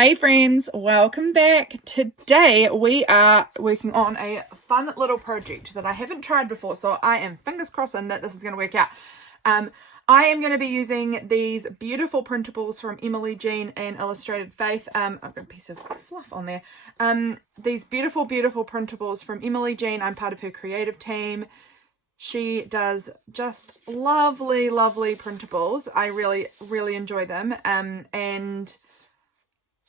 Hey friends, welcome back. Today we are working on a fun little project that I haven't tried before, so I am fingers crossing that this is going to work out. I am going to be using these beautiful printables from Emily Jean and Illustrated Faith. I've got a piece of fluff on there. These beautiful printables from Emily Jean. I'm part of her creative team. She does just lovely printables. I really enjoy them. And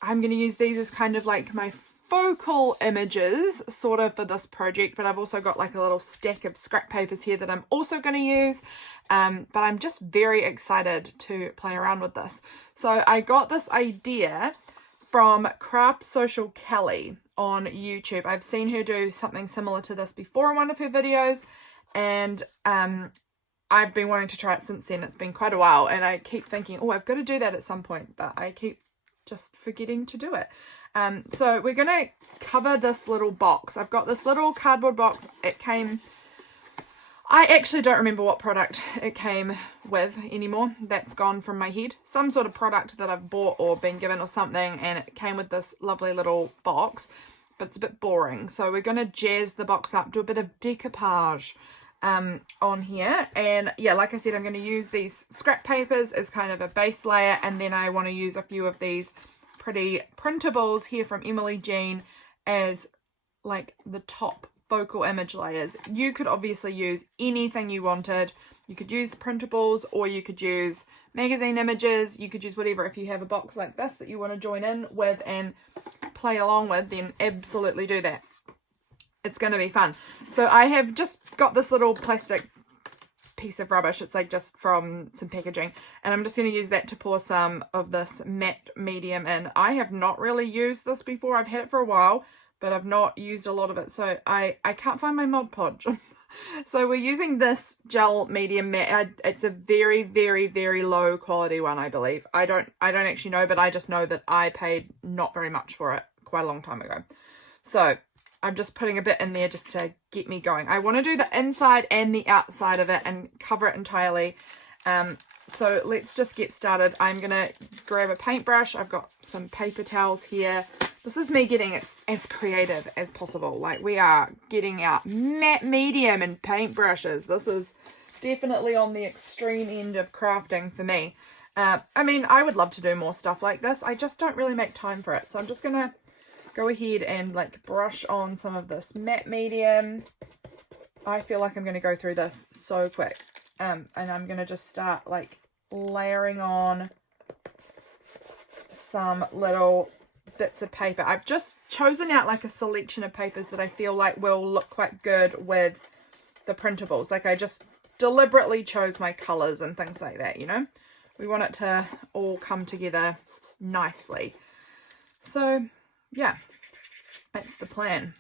I'm going to use these as kind of like my focal images sort of for this project, but I've also got like a little stack of scrap papers here that I'm also going to use. But I'm just very excited to play around with this. So I got this idea from Craft Social Kelli on YouTube. I've seen her do something similar to this before in one of her videos, and I've been wanting to try it since then. It's been quite a while, and I keep thinking, oh, I've got to do that at some point, but I keep just forgetting to do it. So we're going to cover this little box. I've got this little cardboard box. It came, I actually don't remember what product it came with anymore. That's gone from my head. Some sort of product that I've bought or been given or something, and it came with this lovely little box, but it's a bit boring. So we're going to jazz the box up, do a bit of decoupage on here. And yeah, like I said, I'm going to use these scrap papers as kind of a base layer, and then I want to use a few of these pretty printables here from Emily Jean as like the top focal image layers. You could obviously use anything you wanted. You could use printables, or you could use magazine images. You could use whatever. If you have a box like this that you want to join in with and play along with, then absolutely do that. It's going to be fun. So I have just got this little plastic piece of rubbish. It's like just from some packaging, and I'm just going to use that to pour some of this matte medium in. I have not really used this before. I've had it for a while, but I've not used a lot of it, so I can't find my Mod Podge. So we're using this gel medium matte. It's a very low quality one, I believe. I don't actually know, but I just know that I paid not very much for it quite a long time ago. So I'm just putting a bit in there just to get me going. I want to do the inside and the outside of it and cover it entirely. So let's just get started. I'm going to grab a paintbrush. I've got some paper towels here. This is me getting it as creative as possible. Like, we are getting out matte medium and paintbrushes. This is definitely on the extreme end of crafting for me. I mean, I would love to do more stuff like this. I just don't really make time for it. So I'm just going to go ahead and like brush on some of this matte medium. I feel like I'm going to go through this so quick. And I'm going to just start like layering on some little bits of paper. I've just chosen out like a selection of papers that I feel like will look quite good with the printables. Like, I just deliberately chose my colors and things like that, you know. We want it to all come together nicely. So yeah, that's the plan.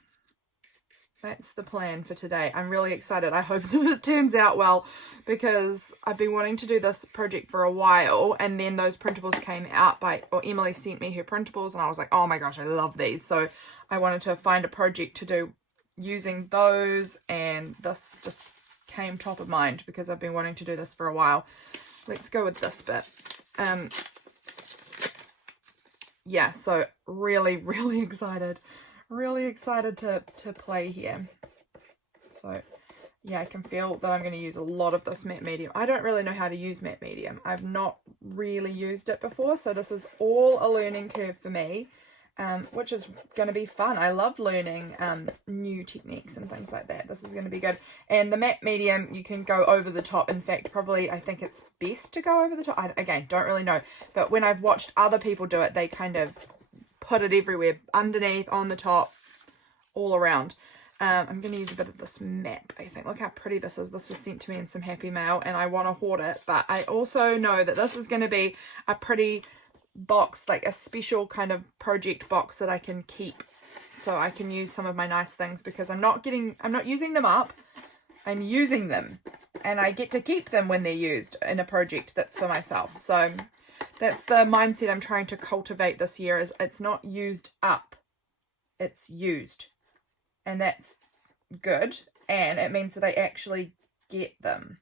That's the plan for today. I'm really excited. I hope that it turns out well, because I've been wanting to do this project for a while, and then those printables came out or Emily sent me her printables, and I was like, oh my gosh, I love these. So I wanted to find a project to do using those, and this just came top of mind because I've been wanting to do this for a while. Let's go with this bit. Yeah, so really excited. Really excited to play here. So yeah, I can feel that I'm going to use a lot of this matte medium. I don't really know how to use matte medium. I've not really used it before, so this is all a learning curve for me, which is going to be fun. I love learning new techniques and things like that. This is going to be good. And the matte medium, you can go over the top. In fact, probably I think it's best to go over the top. Again, don't really know. But when I've watched other people do it, they kind of put it everywhere, underneath, on the top, all around. I'm going to use a bit of this map, I think. Look how pretty this is. This was sent to me in some happy mail, and I want to hoard it. But I also know that this is going to be a pretty box, like a special kind of project box that I can keep, so I can use some of my nice things, because I'm not using them up. I'm using them, and I get to keep them when they're used in a project that's for myself. So that's the mindset I'm trying to cultivate this year, is it's not used up, it's used. And that's good, and it means that I actually get them.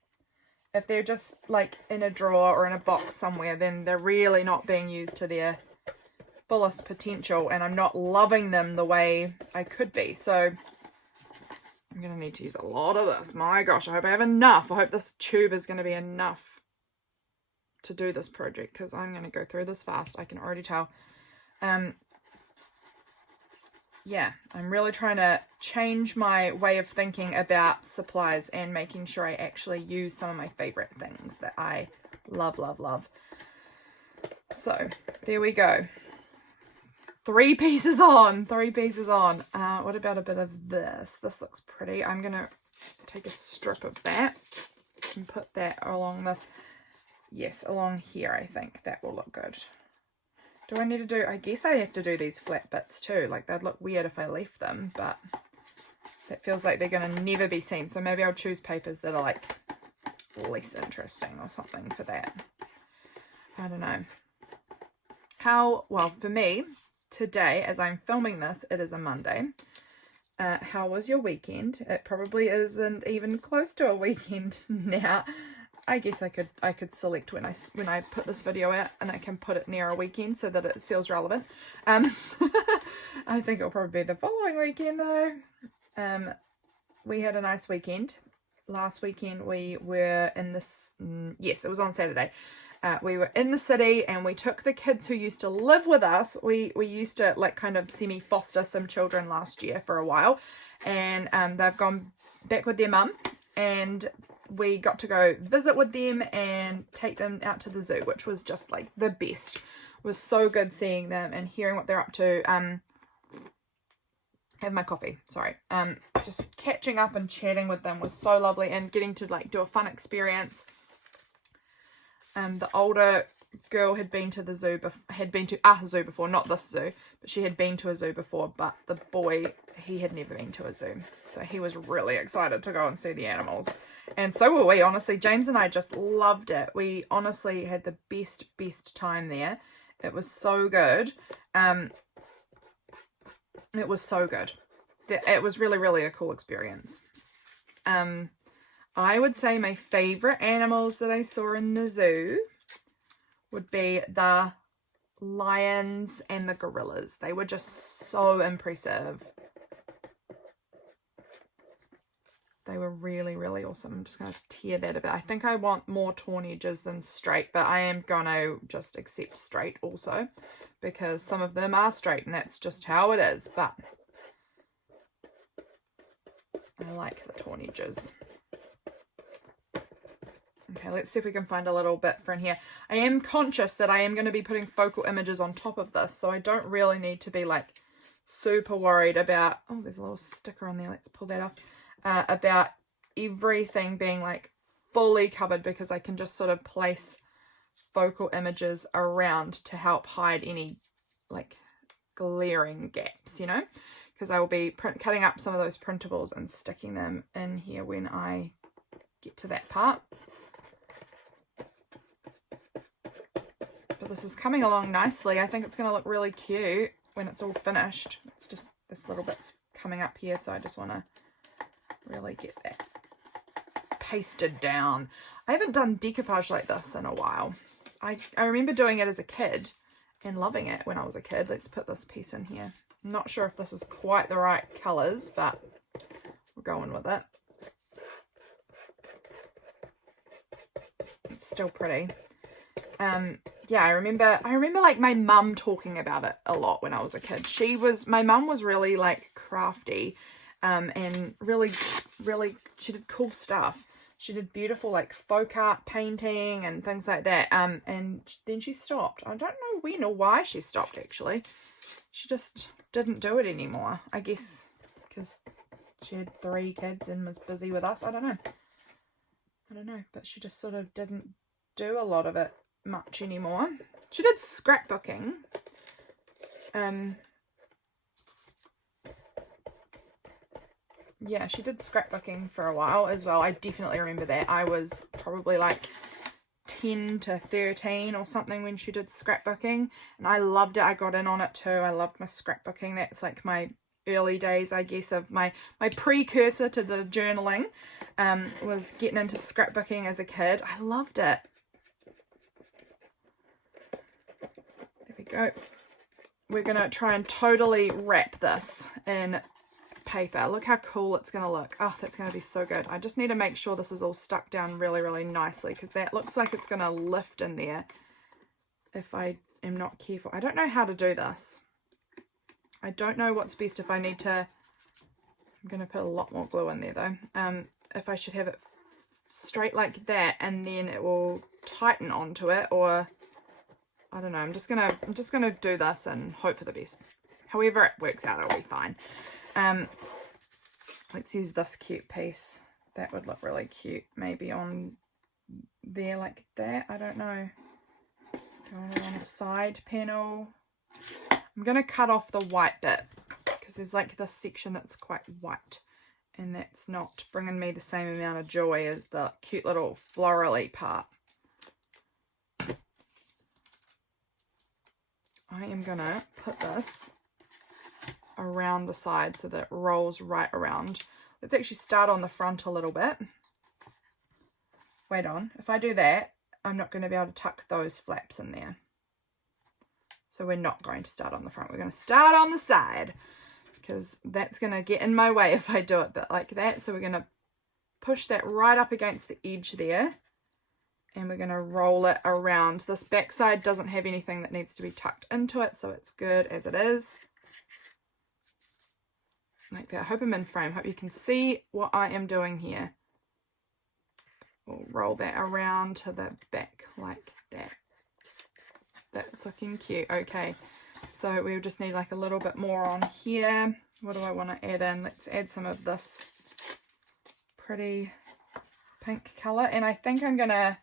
If they're just like in a drawer or in a box somewhere, then they're really not being used to their fullest potential, and I'm not loving them the way I could be. So I'm going to need to use a lot of this. My gosh, I hope I have enough. I hope this tube is going to be enough to do this project, because I'm going to go through this fast. I can already tell. Yeah, I'm really trying to change my way of thinking about supplies and making sure I actually use some of my favorite things that I love, love, love. So there we go. 3 pieces on. What about a bit of this? This looks pretty. I'm going to take a strip of that and put that along this. Yes, along here. I think that will look good. Do I need to do, I guess I have to do these flat bits too. Like, they'd look weird if I left them, but that feels like they're going to never be seen. So maybe I'll choose papers that are like less interesting or something for that. I don't know. Well, for me, today, as I'm filming this, it is a Monday. How was your weekend? It probably isn't even close to a weekend now. I guess I could select when I put this video out, and I can put it near a weekend so that it feels relevant. I think it'll probably be the following weekend though. We had a nice weekend. Last weekend we were in this, yes, it was on Saturday. We were in the city, and we took the kids who used to live with us. We used to like kind of semi-foster some children last year for a while, and they've gone back with their mum, and we got to go visit with them and take them out to the zoo, which was just like the best. It was so good seeing them and hearing what they're up to. Have my coffee, sorry. Just catching up and chatting with them was so lovely, and getting to like do a fun experience. The older girl had been to the zoo, had been to a zoo before, not this zoo, but she had been to a zoo before. But the boy, he had never been to a zoo, so he was really excited to go and see the animals, and so were we. Honestly, James and I just loved it. We honestly had the best time there. It was so good. It was so good. It was really a cool experience. I would say my favorite animals that I saw in the zoo would be the lions and the gorillas. They were just so impressive. They were really awesome. I'm just going to tear that a bit. I think I want more torn edges than straight, but I am going to just accept straight also, because some of them are straight and that's just how it is. But I like the torn edges. Okay, let's see if we can find a little bit for in here. I am conscious that I am going to be putting focal images on top of this, so I don't really need to be like super worried about, oh, there's a little sticker on there, let's pull that off, about everything being like fully covered, because I can just sort of place focal images around to help hide any like glaring gaps, you know, because I will be cutting up some of those printables and sticking them in here when I get to that part. But this is coming along nicely. I think it's going to look really cute when it's all finished. It's just this little bit's coming up here, so I just want to really get that pasted down. I haven't done decoupage like this in a while. I remember doing it as a kid and loving it when I was a kid. Let's put this piece in here. I'm not sure if this is quite the right colours, but we're going with it. It's still pretty. Yeah, I remember like my mum talking about it a lot when I was a kid. My mum was really like crafty, and really, she did cool stuff. She did beautiful like folk art painting and things like that. And then she stopped. I don't know when or why she stopped actually. She just didn't do it anymore. I guess because she had 3 kids and was busy with us. I don't know, but she just sort of didn't do a lot of it much anymore. She did scrapbooking. Yeah, she did scrapbooking for a while as well. I definitely remember that. I was probably like 10 to 13 or something when she did scrapbooking, and I loved it. I got in on it too. I loved my scrapbooking. That's like my early days, I guess, of my precursor to the journaling, was getting into scrapbooking as a kid. I loved it. There we go. we're going to try and totally wrap this in paper. Look how cool it's going to look. Oh, that's going to be so good. I just need to make sure this is all stuck down really, really nicely, because that looks like it's going to lift in there if I am not careful. I don't know how to do this. I don't know what's best if I need to... I'm going to put a lot more glue in there though. If I should have it straight like that and then it will tighten onto it, or I don't know. I'm just gonna do this and hope for the best. However it works out, it'll be fine. Let's use this cute piece. That would look really cute, maybe on there like that. I don't know. Going on a side panel. I'm gonna cut off the white bit because there's like this section that's quite white, and that's not bringing me the same amount of joy as the cute little florally part. I am gonna put this around the side so that it rolls right around. Let's actually start on the front a little bit. Wait on. If I do that, I'm not going to be able to tuck those flaps in there. So we're not going to start on the front. We're going to start on the side, because that's going to get in my way if I do it like that. So we're going to push that right up against the edge there, and we're going to roll it around. This back side doesn't have anything that needs to be tucked into it, so it's good as it is. Like that. I hope I'm in frame. Hope you can see what I am doing here. We'll roll that around to the back like that. That's looking cute. Okay, so we'll just need like a little bit more on here. What do I want to add in? Let's add some of this pretty pink color, and I think I'm gonna,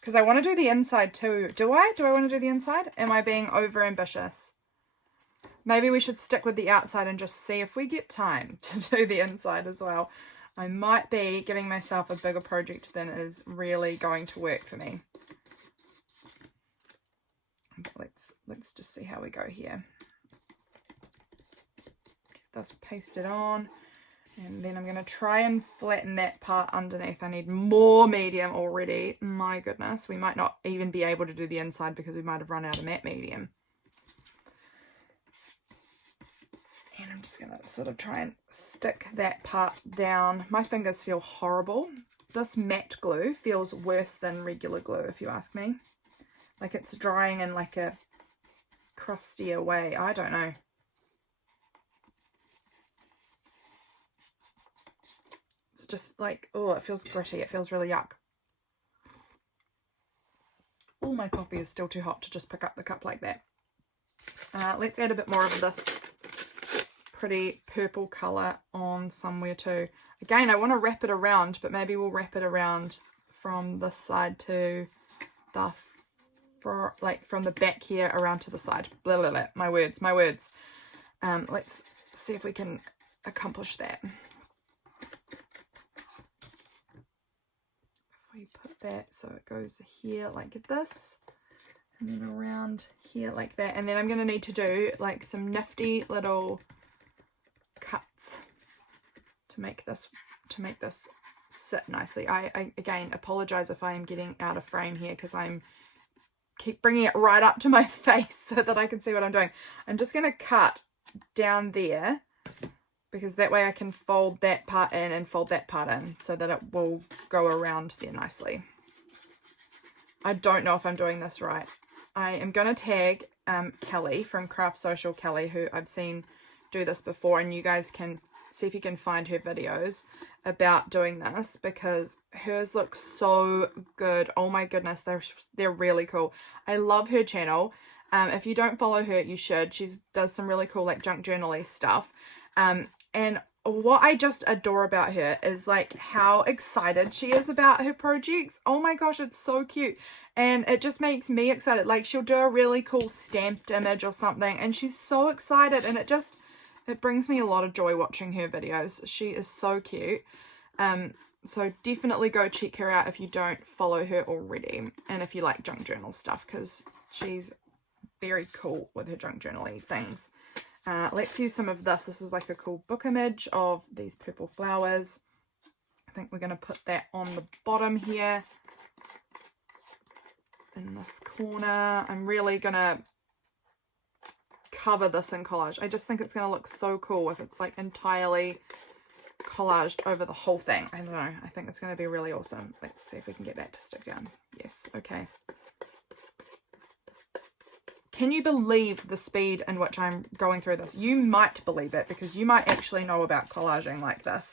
because I want to do the inside too. Do I want to do the inside? Am I being over ambitious? Maybe we should stick with the outside and just see if we get time to do the inside as well. I might be giving myself a bigger project than is really going to work for me. But let's just see how we go here. Get this pasted on, and then I'm going to try and flatten that part underneath. I need more medium already. My goodness, we might not even be able to do the inside because we might have run out of matte medium. And I'm just going to sort of try and stick that part down. My fingers feel horrible. This matte glue feels worse than regular glue, if you ask me. Like it's drying in like a crustier way. I don't know. It's just like, oh, it feels gritty. It feels really yuck. Oh, my coffee is still too hot to just pick up the cup like that. Let's add a bit more of this pretty purple color on somewhere too. Again, I want to wrap it around, but maybe we'll wrap it around from this side to the from the back here around to the side. Blah, blah, blah. My words. Let's see if we can accomplish that. If we put that so it goes here like this, and then around here like that, and then I'm going to need to do like some nifty little cuts to make this sit nicely. I again apologize if I am getting out of frame here, because I'm keep bringing it right up to my face so that I can see what I'm doing. I'm just going to cut down there, because that way I can fold that part in and fold that part in so that it will go around there nicely. I don't know if I'm doing this right. I am going to tag Kelli from Craft Social, Kelli, who I've seen do this before, and you guys can see if you can find her videos about doing this, because hers look so good. Oh my goodness, they're really cool. I love her channel. If you don't follow her, you should. She does some really cool like junk journal-y stuff, and what I just adore about her is like how excited she is about her projects. Oh my gosh, it's so cute, and it just makes me excited. Like she'll do a really cool stamped image or something, and she's so excited, and it brings me a lot of joy watching her videos. She is so cute. So definitely go check her out if you don't follow her already, and if you like junk journal stuff, because she's very cool with her junk journaling things. Let's use some of this. This is like a cool book image of these purple flowers. I think we're going to put that on the bottom here in this corner. I'm really going to cover this in collage. I just think it's going to look so cool if it's like entirely collaged over the whole thing. I don't know. I think it's going to be really awesome. Let's see if we can get that to stick down. Yes. Okay. Can you believe the speed in which I'm going through this? You might believe it because you might actually know about collaging like this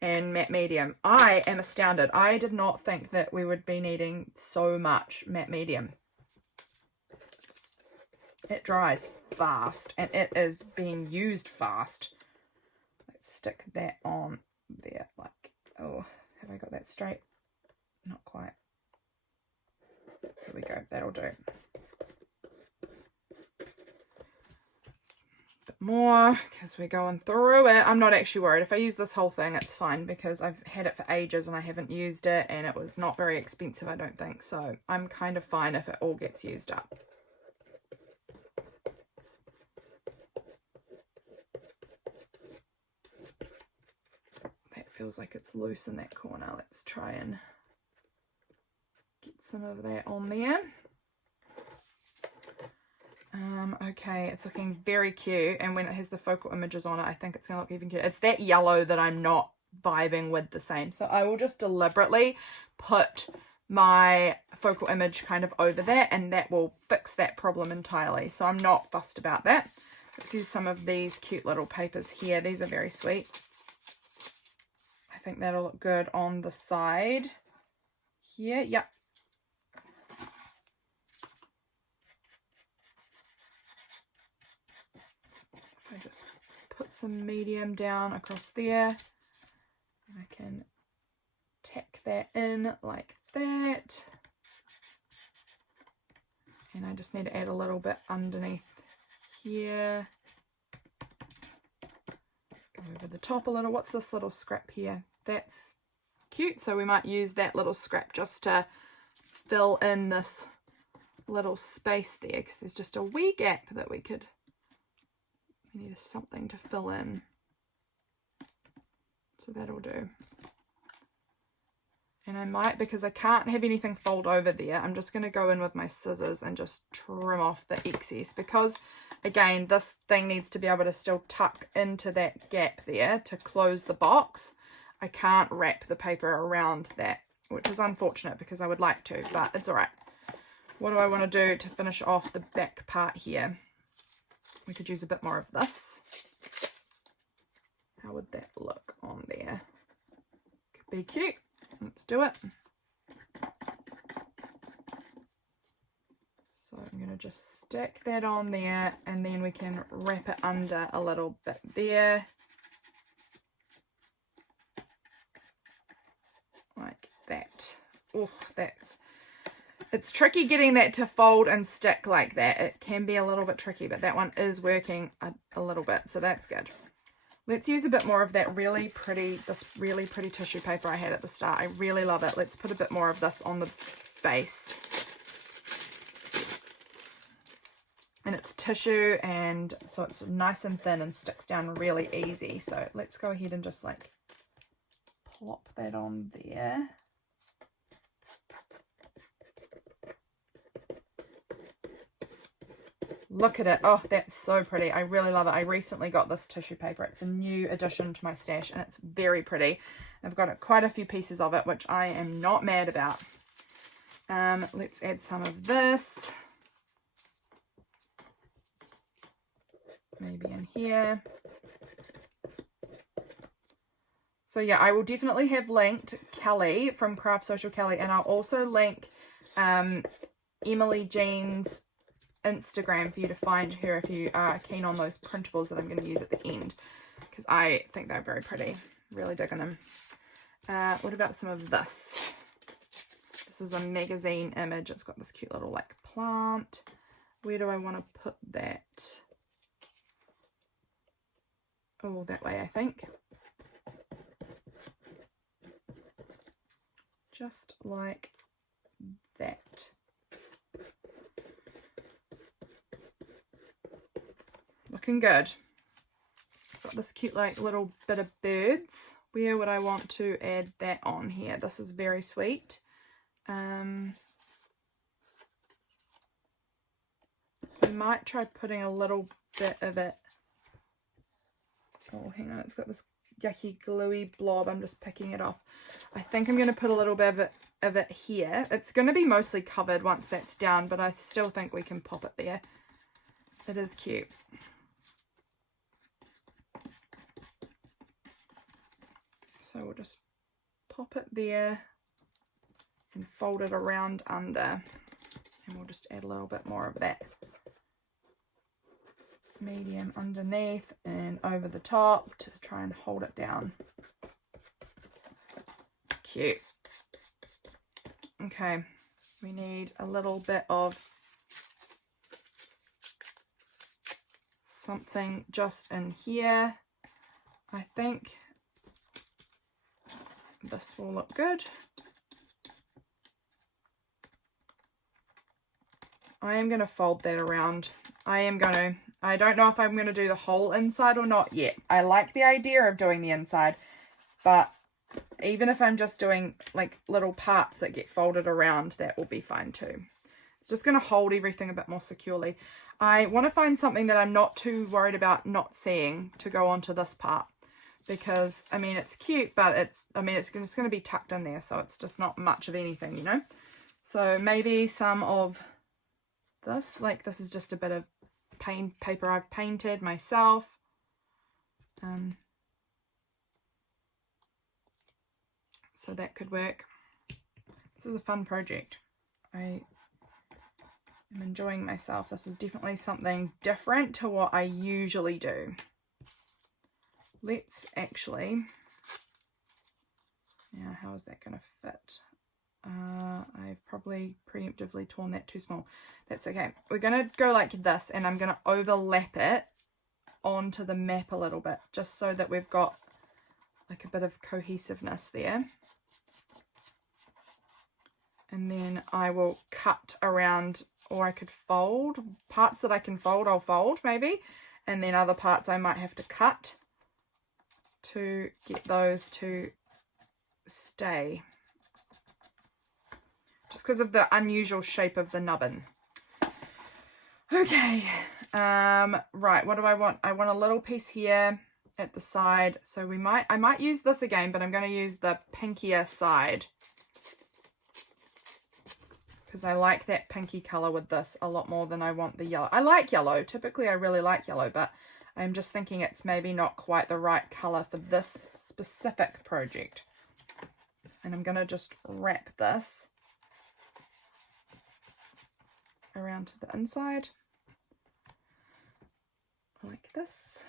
and matte medium. I am astounded. I did not think that we would be needing so much matte medium. It dries fast and it is being used fast. Let's stick that on there. Like, oh, have I got that straight? Not quite. Here we go. That'll do. More because we're going through it. I'm not actually worried. If I use this whole thing, it's fine because I've had it for ages and I haven't used it, and it was not very expensive, I don't think. So I'm kind of fine if it all gets used up. That feels like it's loose in that corner. Let's try and get some of that on there. Okay, it's looking very cute, and when it has the focal images on it, I think it's going to look even cute. It's that yellow that I'm not vibing with the same, so I will just deliberately put my focal image kind of over that, and that will fix that problem entirely, so I'm not fussed about that. Let's use some of these cute little papers here. These are very sweet. I think that'll look good on the side here. Yep. I just put some medium down across there, and I can tack that in like that, and I just need to add a little bit underneath here, go over the top a little. What's this little scrap here? That's cute, so we might use that little scrap just to fill in this little space there, because there's just a wee gap that we need something to fill in, so that'll do. And I might, because I can't have anything fold over there, I'm just going to go in with my scissors and just trim off the excess, because again, this thing needs to be able to still tuck into that gap there to close the box. I can't wrap the paper around that, which is unfortunate because I would like to, but it's all right. What do I want to do to finish off the back part here? We could use a bit more of this. How would that look on there? Could be cute. Let's do it. So I'm going to just stick that on there, and then we can wrap it under a little bit there. Like that. Oh, it's tricky getting that to fold and stick like that. It can be a little bit tricky, but that one is working a little bit, so that's good. Let's use a bit more of that really pretty tissue paper I had at the start. I really love it. Let's put a bit more of this on the base. And it's tissue, and so it's nice and thin and sticks down really easy. So let's go ahead and just like plop that on there. Look at it. Oh, that's so pretty. I really love it. I recently got this tissue paper. It's a new addition to my stash, and it's very pretty. I've got quite a few pieces of it, which I am not mad about. Let's add some of this. Maybe in here. So yeah, I will definitely have linked Kelli from Craft Social Kelli, and I'll also link Emily Jean's Instagram for you to find her if you are keen on those printables that I'm going to use at the end, because I think they're very pretty. Really digging them. What about some of this? This is a magazine image. It's got this cute little like plant. Where do I want to put that? Oh, that way I think. Just like that. Looking good. Got this cute like little bit of birds. Where would I want to add that on here? This is very sweet. I might try putting a little bit of it. Oh, hang on, it's got this yucky gluey blob. I'm just picking it off. I think I'm going to put a little bit of it here. It's going to be mostly covered once that's down, but I still think we can pop it there. It is cute. So we'll just pop it there and fold it around under, and we'll just add a little bit more of that medium underneath and over the top to try and hold it down. Cute. Okay, we need a little bit of something just in here. I think this will look good. I am going to fold that around. I don't know if I'm going to do the whole inside or not yet. I like the idea of doing the inside, but even if I'm just doing like little parts that get folded around, that will be fine too. It's just going to hold everything a bit more securely. I want to find something that I'm not too worried about not seeing to go onto this part, because I mean, it's cute, but it's just going to be tucked in there, so it's just not much of anything, you know. So maybe some of this, like this is just a bit of paper I've painted myself. So that could work. This is a fun project. I am enjoying myself. This is definitely something different to what I usually do. Let's actually, now how is that going to fit? I've probably preemptively torn that too small. That's okay. We're going to go like this, and I'm going to overlap it onto the map a little bit, just so that we've got like a bit of cohesiveness there. And then I will cut around, or I could fold. Parts that I can fold, I'll fold maybe. And then other parts I might have to cut to get those to stay. Just because of the unusual shape of the nubbin. Okay, right, what do I want? I want a little piece here at the side. So I might use this again, but I'm going to use the pinkier side, because I like that pinky color with this a lot more than I want the yellow. I like yellow. Typically, I really like yellow, but I'm just thinking it's maybe not quite the right color for this specific project. And I'm going to just wrap this around to the inside like this.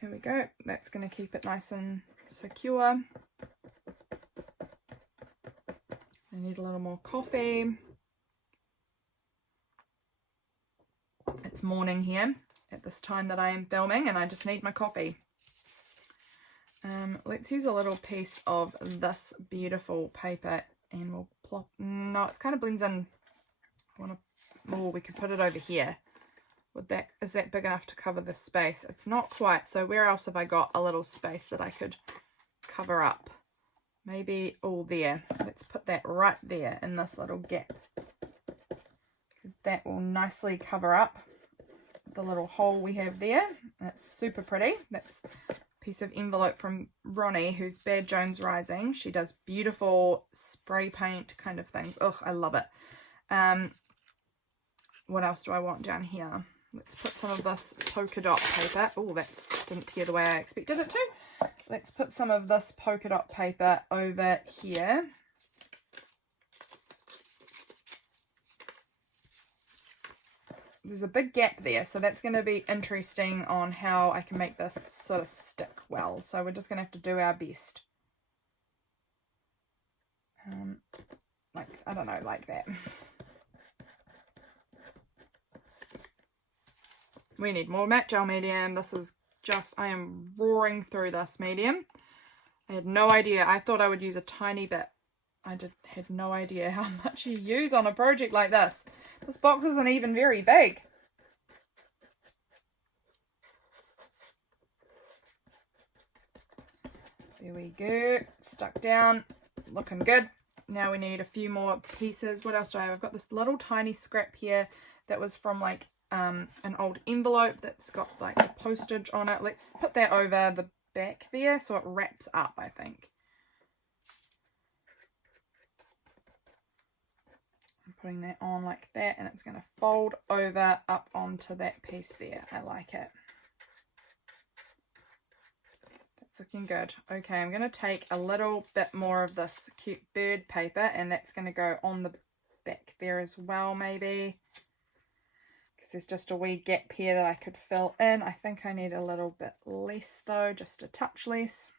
There we go. That's going to keep it nice and secure. I need a little more coffee. It's morning here at this time that I am filming, and I just need my coffee. Let's use a little piece of this beautiful paper, and we'll plop. No, it kind of blends in. We could put it over here. Is that big enough to cover this space? It's not quite. So where else have I got a little space that I could cover up? Maybe all there. Let's put that right there in this little gap, because that will nicely cover up the little hole we have there. That's super pretty. That's a piece of envelope from Ronnie, who's Bad Jones Rising. She does beautiful spray paint kind of things. Oh, I love it. What else do I want down here? Let's put some of this polka dot paper. Oh, that didn't tear the way I expected it to. Let's put some of this polka dot paper over here. There's a big gap there, so that's going to be interesting on how I can make this sort of stick well. So we're just going to have to do our best. I don't know, like that. We need more matte gel medium. This is just, I am roaring through this medium. I had no idea. I thought I would use a tiny bit. Had no idea how much you use on a project like this. This box isn't even very big. There we go. Stuck down. Looking good. Now we need a few more pieces. What else do I have? I've got this little tiny scrap here that was from like an old envelope that's got like a postage on it. Let's put that over the back there so it wraps up, I think. I'm putting that on like that, and it's going to fold over up onto that piece there. I like it. That's looking good. Okay, I'm going to take a little bit more of this cute bird paper, and that's going to go on the back there as well, maybe. There's just a wee gap here that I could fill in. I think I need a little bit less though, just a touch less.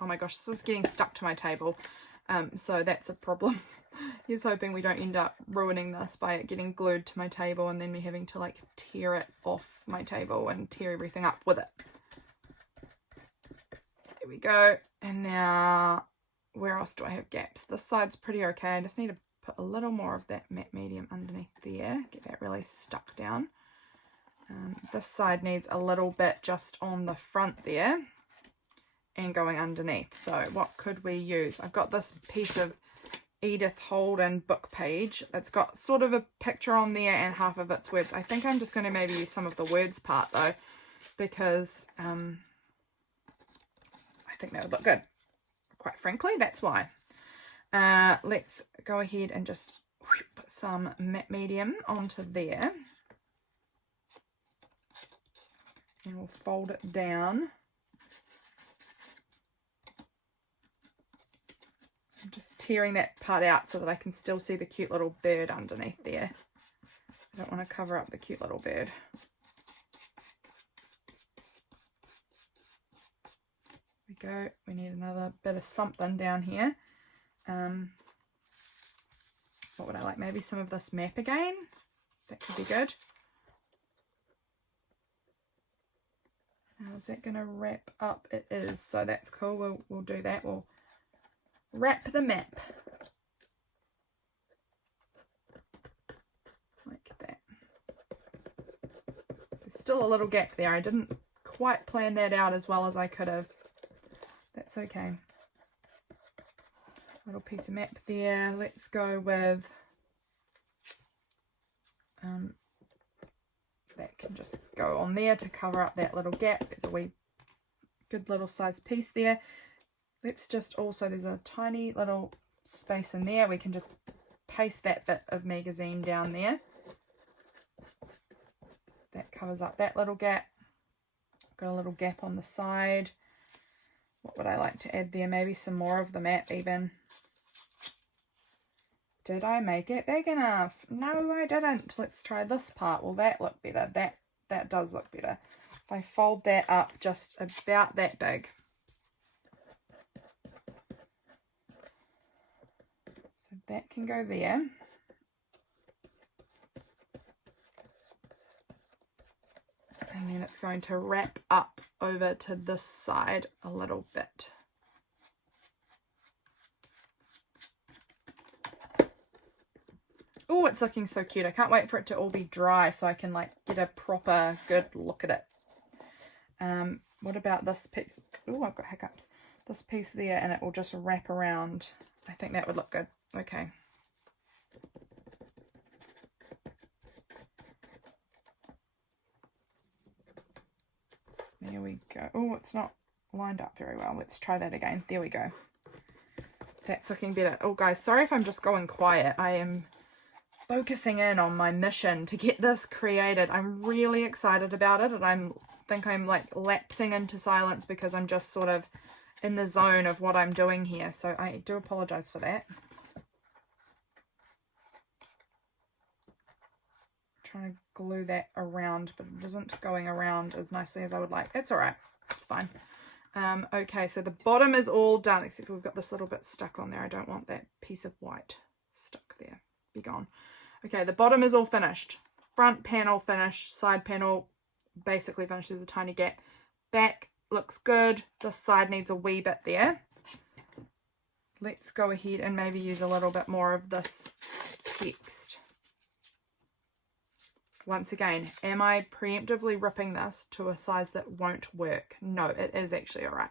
Oh my gosh, this is getting stuck to my table, so that's a problem. Here's hoping we don't end up ruining this by it getting glued to my table and then me having to like tear it off my table and tear everything up with it. There we go. And now, where else do I have gaps? This side's pretty okay. I just need to put a little more of that matte medium underneath there, get that really stuck down. This side needs a little bit just on the front there and going underneath. So what could we use? I've got this piece of Edith Holden book page. It's got sort of a picture on there and half of it's words. I think I'm just going to maybe use some of the words part though, because I think that would look good. Quite frankly, that's why. Let's go ahead and just put some matte medium onto there, and we'll fold it down. I'm just tearing that part out so that I can still see the cute little bird underneath there. I don't want to cover up the cute little bird. There we go. We need another bit of something down here. What would I like? Maybe some of this map again. That could be good. How is that going to wrap up? It is. So that's cool. We'll do that. We'll wrap the map like that. There's still a little gap there. I didn't quite plan that out as well as I could have. That's okay. Little piece of map there. Let's go with that can just go on there to cover up that little gap. There's a wee good little size piece there. Let's just also, there's a tiny little space in there. We can just paste that bit of magazine down there. That covers up that little gap. Got a little gap on the side. What would I like to add there? Maybe some more of the map even. Did I make it big enough? No, I didn't. Let's try this part. Will that look better? That does look better. If I fold that up just about that big. So that can go there. And then it's going to wrap up over to this side a little bit. Oh, it's looking so cute. I can't wait for it to all be dry so I can like get a proper good look at it. What about this piece? Oh, I've got hiccups. This piece there, and it will just wrap around. I think that would look good. Okay. There we go. Oh, it's not lined up very well. Let's try that again. There we go. That's looking better. Oh, guys, sorry if I'm just going quiet. I am focusing in on my mission to get this created. I'm really excited about it, and I think I'm like lapsing into silence because I'm just sort of in the zone of what I'm doing here. So I do apologize for that. Trying to glue that around, but it isn't going around as nicely as I would like. It's all right. It's fine. Okay, so the bottom is all done, except for we've got this little bit stuck on there. I don't want that piece of white stuck there. Be gone. Okay, the bottom is all finished. Front panel finished. Side panel basically finished. There's a tiny gap. Back looks good. This side needs a wee bit there. Let's go ahead and maybe use a little bit more of this text. Once again, am I preemptively ripping this to a size that won't work? No, it is actually all right.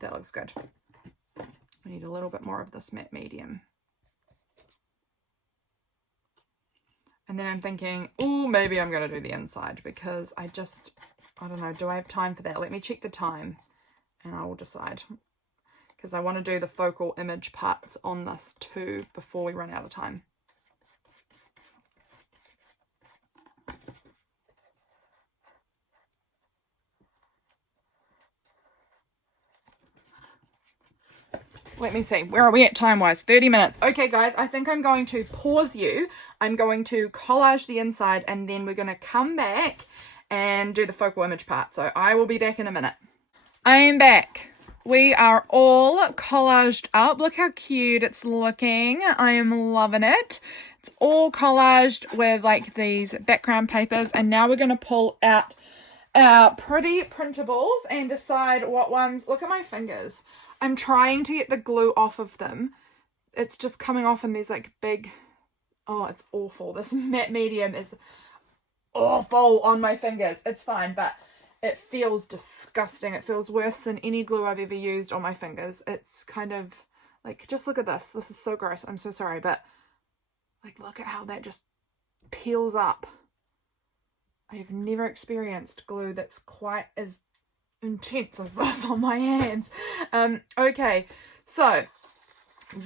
That looks good. We need a little bit more of this matte medium. And then I'm thinking, oh, maybe I'm going to do the inside because I don't know, do I have time for that? Let me check the time and I will decide. Because I want to do the focal image parts on this too before we run out of time. Let me see, where are we at time-wise? 30 minutes. Okay, guys, I think I'm going to pause you. I'm going to collage the inside, and then we're going to come back and do the focal image part. So I will be back in a minute. I am back. We are all collaged up. Look how cute it's looking. I am loving it. It's all collaged with like these background papers, and now we're going to pull out our pretty printables and decide what ones. Look at my fingers. I'm trying to get the glue off of them. It's just coming off and there's like big, oh, it's awful. This matte medium is awful on my fingers. It's fine, but it feels disgusting. It feels worse than any glue I've ever used on my fingers. It's kind of like, just look at this. This is so gross. I'm so sorry, but like, look at how that just peels up. I have never experienced glue that's quite as intense as this on my hands. Okay, so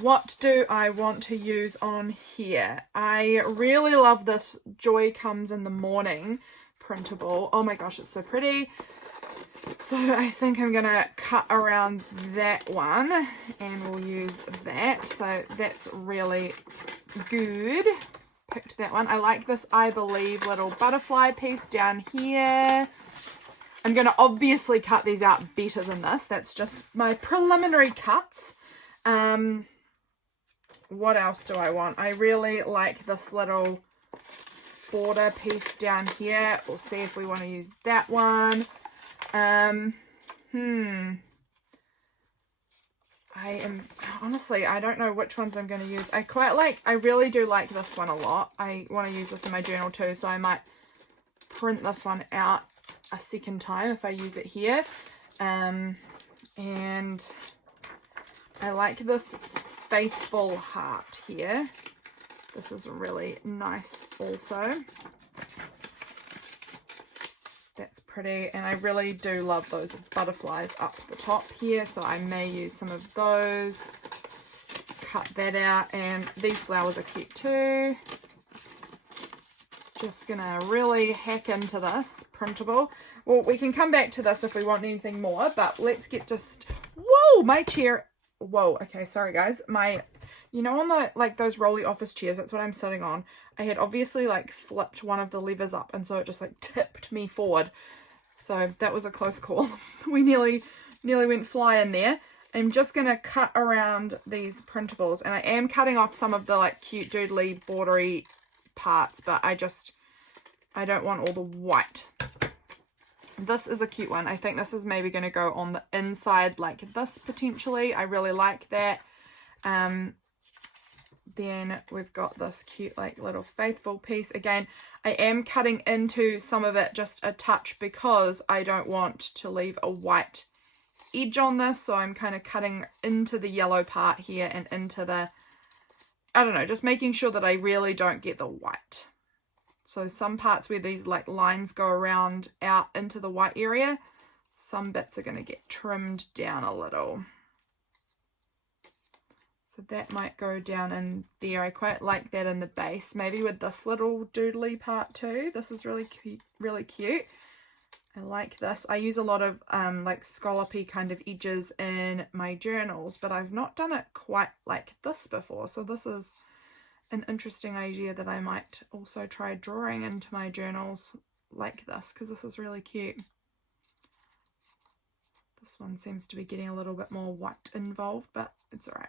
what do I want to use on here? I really love this Joy Comes in the Morning printable. Oh my gosh, it's so pretty. So I think I'm gonna cut around that one and we'll use that. So that's really good. Picked that one. I like this I Believe little butterfly piece down here. I'm going to obviously cut these out better than this. That's just my preliminary cuts. What else do I want? I really like this little border piece down here. We'll see if we want to use that one. Honestly, I don't know which ones I'm going to use. I really do like this one a lot. I want to use this in my journal too, so I might print this one out a second time if I use it here. And I like this faithful heart here. This is really nice also. That's pretty, and I really do love those butterflies up the top here, so I may use some of those. Cut that out, and these flowers are cute too. Just gonna really hack into this printable. Well, we can come back to this if we want anything more, but let's get just, whoa, my chair, whoa, okay, sorry guys, you know, on the, like those rolly office chairs, that's what I'm sitting on, I had obviously like flipped one of the levers up, and so it just like tipped me forward, so that was a close call. We nearly went flying there. I'm just gonna cut around these printables, and I am cutting off some of the like cute doodly bordery parts, but I don't want all the white. This is a cute one. I think this is maybe going to go on the inside like this potentially. I really like that. Then we've got this cute like little faithful piece. Again, I am cutting into some of it just a touch because I don't want to leave a white edge on this, so I'm kind of cutting into the yellow part here and into the, I don't know, just making sure that I really don't get the white. So some parts where these like lines go around out into the white area, some bits are going to get trimmed down a little. So that might go down in there. I quite like that in the base. Maybe with this little doodly part too. This is really cute, really cute. I like this. I use a lot of like scallopy kind of edges in my journals, but I've not done it quite like this before. So this is an interesting idea that I might also try drawing into my journals like this, because this is really cute. This one seems to be getting a little bit more white involved, but it's alright.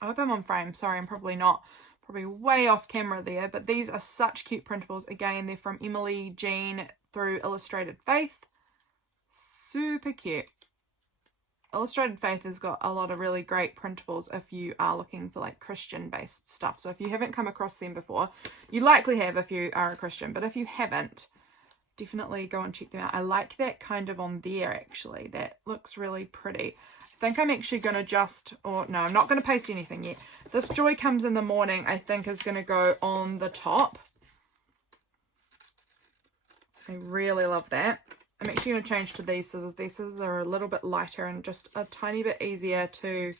I hope I'm on frame. Sorry, I'm probably not. Probably way off camera there, but these are such cute printables. Again, they're from Emily Jean through Illustrated Faith. Super cute. Illustrated Faith has got a lot of really great printables if you are looking for like Christian based stuff. So if you haven't come across them before, you likely have if you are a Christian, but if you haven't, definitely go and check them out. I like that kind of on there, actually. That looks really pretty. I think I'm actually going to just, or no, I'm not going to paste anything yet. This Joy Comes in the Morning, I think, is going to go on the top. I really love that. I'm actually going to change to these scissors. These scissors are a little bit lighter and just a tiny bit easier to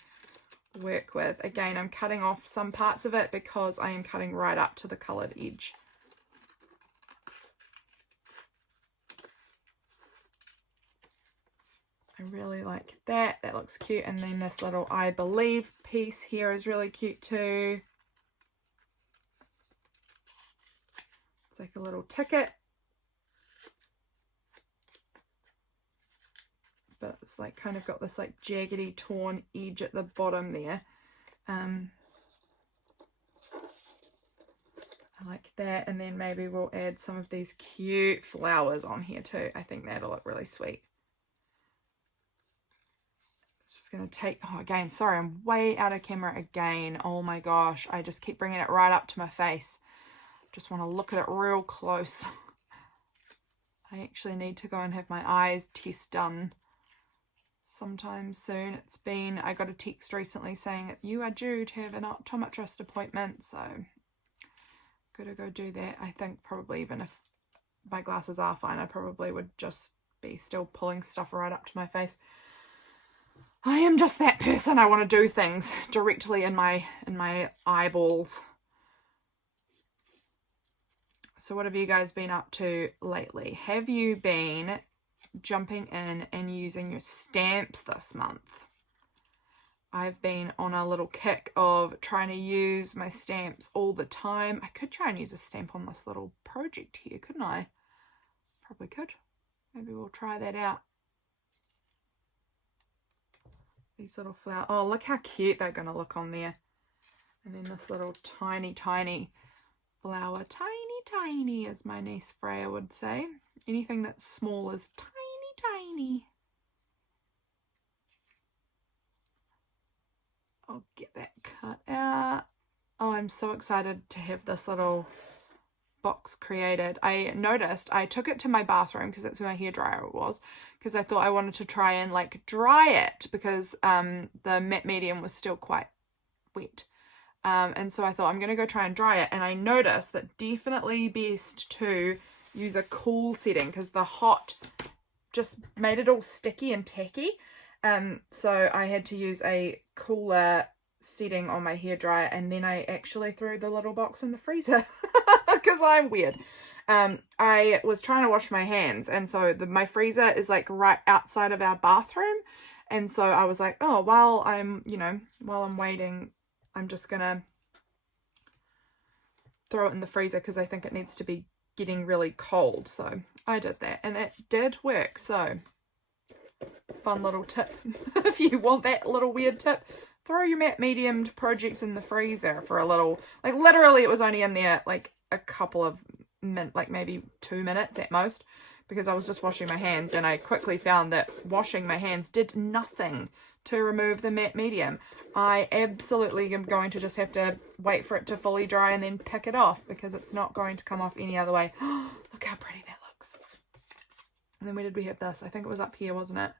work with. Again, I'm cutting off some parts of it because I am cutting right up to the coloured edge. I really like that. That looks cute. And then this little I Believe piece here is really cute too. It's like a little ticket. But it's like kind of got this like jaggedy torn edge at the bottom there. I like that. And then maybe we'll add some of these cute flowers on here too. I think that'll look really sweet. It's just going to take, oh, again, sorry, I'm way out of camera again. Oh my gosh, I just keep bringing it right up to my face. Just want to look at it real close. I actually need to go and have my eyes test done sometime soon. I got a text recently saying that you are due to have an optometrist appointment, so gotta go do that. I think probably even if my glasses are fine, I probably would just be still pulling stuff right up to my face. I am just that person. I want to do things directly in my eyeballs. So what have you guys been up to lately? Have you been jumping in and using your stamps this month? I've been on a little kick of trying to use my stamps all the time. I could try and use a stamp on this little project here, couldn't I? Probably could. Maybe we'll try that out. These little flowers. Oh, look how cute they're going to look on there. And then this little tiny, tiny flower. Tiny, tiny, as my niece Freya would say. Anything that's small is tiny, tiny. I'll get that cut out. Oh, I'm so excited to have this little box created. I noticed I took it to my bathroom because that's where my hairdryer was, because I thought I wanted to try and like dry it because the matte medium was still quite wet. And so I thought I'm going to go try and dry it, and I noticed that definitely best to use a cool setting because the hot just made it all sticky and tacky. So I had to use a cooler setting on my hairdryer, and then I actually threw the little box in the freezer because I'm weird. I was trying to wash my hands, and so my freezer is like right outside of our bathroom, and so I was like, oh, while I'm waiting, I'm just gonna throw it in the freezer because I think it needs to be getting really cold. So I did that, and it did work. So fun little tip. If you want that little weird tip, throw your matte mediumed projects in the freezer for a little, like literally it was only in there like a couple of minutes, like maybe 2 minutes at most, because I was just washing my hands, and I quickly found that washing my hands did nothing to remove the matte medium. I absolutely am going to just have to wait for it to fully dry and then pick it off, because it's not going to come off any other way. Look how pretty that looks. And then where did we have this? I think it was up here, wasn't it?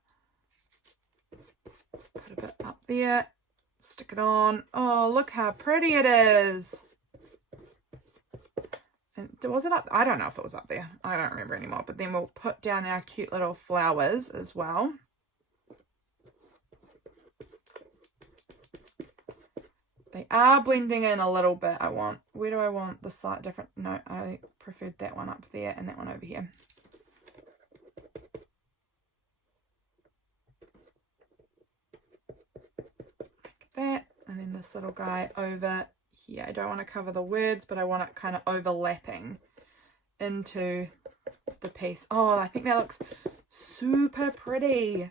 Put a bit up there. Stick it on. Oh, look how pretty it is. And was it up? I don't know if it was up there. I don't remember anymore. But then we'll put down our cute little flowers as well. They are blending in a little bit. Where do I want the slight different? No, I preferred that one up there and that one over here. Like that. And then this little guy over here. I don't want to cover the words, but I want it kind of overlapping into the piece. Oh, I think that looks super pretty.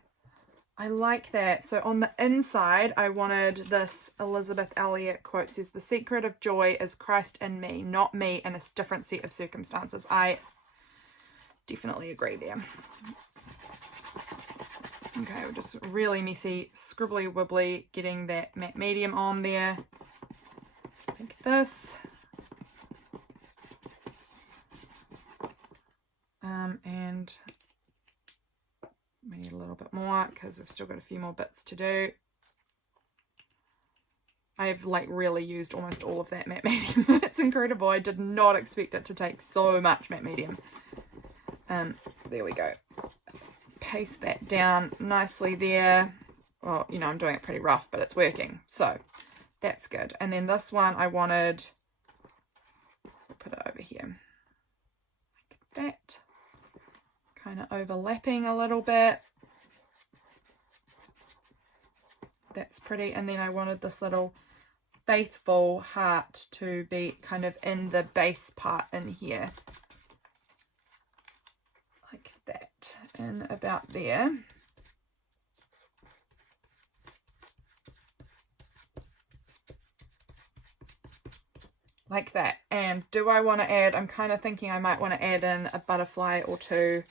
I like that. So on the inside, I wanted this Elizabeth Elliot quote. Says, "The secret of joy is Christ in me, not me in a different set of circumstances." I definitely agree there. Okay, we're just really messy, scribbly wibbly, getting that matte medium on there. Like this. and we need a little bit more because we've still got a few more bits to do. I've like really used almost all of that matte medium. It's incredible. I did not expect it to take so much matte medium. There we go. Paste that down nicely there. Well, you know, I'm doing it pretty rough, but it's working. So that's good. And then this one I wanted, put it over here. Like that. Kind of overlapping a little bit. That's pretty. And then I wanted this little faithful heart to be kind of in the base part in here. Like that. And about there. Like that. And do I want to add, I'm kind of thinking I might want to add in a butterfly or two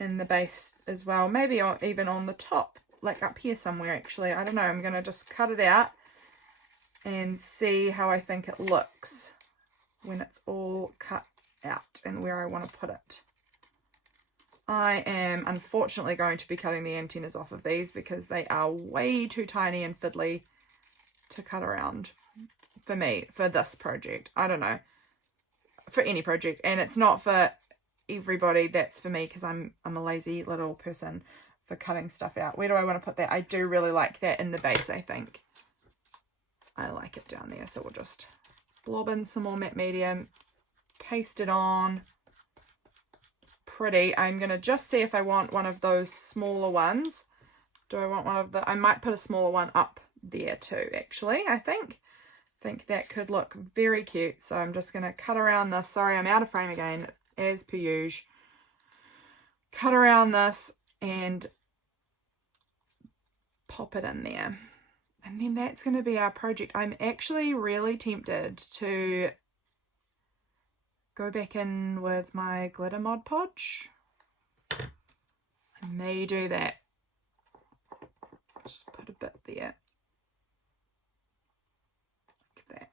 in the base as well. Maybe even on the top, like up here somewhere actually. I don't know. I'm going to just cut it out and see how I think it looks when it's all cut out and where I want to put it. I am unfortunately going to be cutting the antennas off of these because they are way too tiny and fiddly to cut around for me, for this project. I don't know, for any project, and it's not for everybody. That's for me because I'm a lazy little person for cutting stuff out. Where do I want to put that? I do really like that in the base. I think I like it down there, so we'll just blob in some more matte medium, paste it on. Pretty. I'm gonna just see if I want one of those smaller ones. Do I want one of the, I might put a smaller one up there too, actually. I think that could look very cute. So I'm just gonna cut around this. Sorry, I'm out of frame again, as per usual. Cut around this and pop it in there. And then that's going to be our project. I'm actually really tempted to go back in with my glitter Mod Podge. I may do that. Just put a bit there. Like that.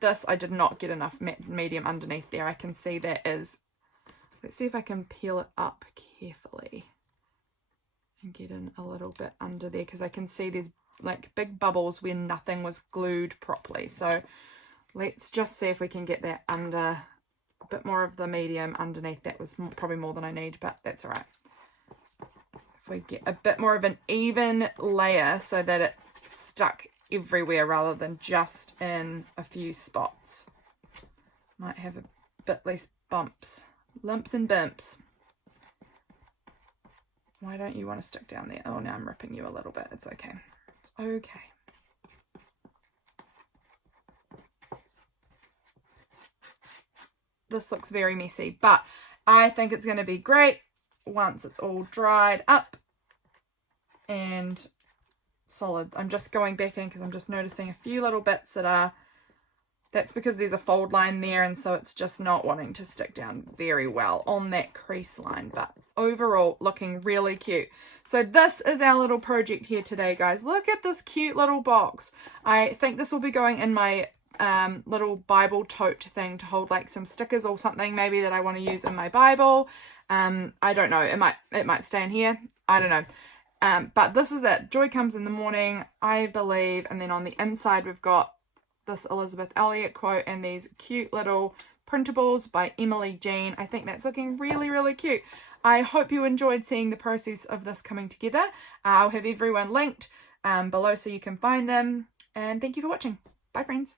This, I did not get enough medium underneath there. I can see that is, let's see if I can peel it up carefully and get in a little bit under there, because I can see there's like big bubbles where nothing was glued properly. So let's just see if we can get that under, a bit more of the medium underneath. That was probably more than I need, but that's all right. If we get a bit more of an even layer so that it stuck everywhere rather than just in a few spots. Might have a bit less bumps, lumps and bumps. Why don't you want to stick down there? Oh, now I'm ripping you a little bit. It's okay. It's okay. This looks very messy, but I think it's going to be great once it's all dried up and solid. I'm just going back in because I'm just noticing a few little bits that are, that's because there's a fold line there, and so it's just not wanting to stick down very well on that crease line, but overall looking really cute. So this is our little project here today, guys. Look at this cute little box. I think this will be going in my little Bible tote thing to hold like some stickers or something maybe that I want to use in my Bible. I don't know, it might stay in here, I don't know. But this is it. Joy comes in the morning, I believe, and then on the inside we've got this Elizabeth Elliot quote and these cute little printables by Emily Jean. I think that's looking really, really cute. I hope you enjoyed seeing the process of this coming together. I'll have everyone linked below so you can find them. And thank you for watching. Bye, friends.